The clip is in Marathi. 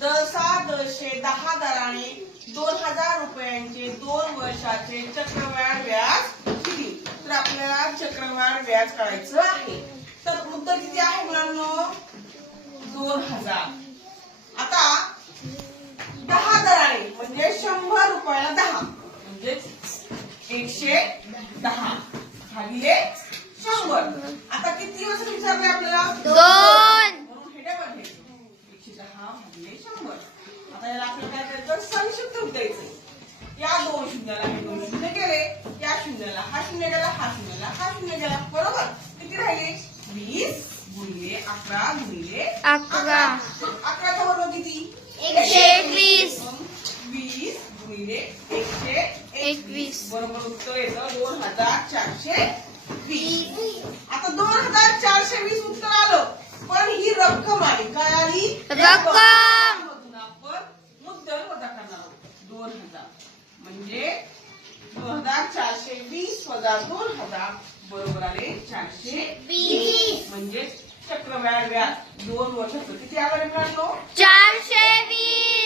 दशे 10 दराने 2000 रुपयांचे 2 वर्षाचे चक्रवाढ व्याज किती? तर आपल्याला चक्रवाढ व्याज काढायचं आहे. तर मुद्दल किती आहे मुलांनो? 2000. आता 10 दराने म्हणजे 100 रुपयाला 10 म्हणजे 110 भागिले 100. आता किती वर्ष विचारले आपल्याला? 2. म्हणून हे डबल घ्यायचं. 110 भागिले 100. आता याला आपल्याला काय करायचं? संक्षिप्त रूप द्यायचं. या 2 शून्याला हे 2 शून्य गेले, या शून्याला हा शून्य गेला, हा शून्याला हा शून्य गेला. बरोबर? किती राहिले? 20 गुणिले 11 गुणिले 11. 11चा वर्ग किती? 121. 20 गुणिले 121. 21. बरोबर उत्तर येतं 2420. आता 2420 उत्तर आलं, पण ही रक्कम आली. काय आली? रक्कम. मधून आपण मुद्दल वजा करणार आहोत. 2000 म्हणजे 2420 वजा 2000 बरोबर आले 420. म्हणजे चक्रवाढ व्याज 2 वर्षाचं किती आलं मिळालं? 420.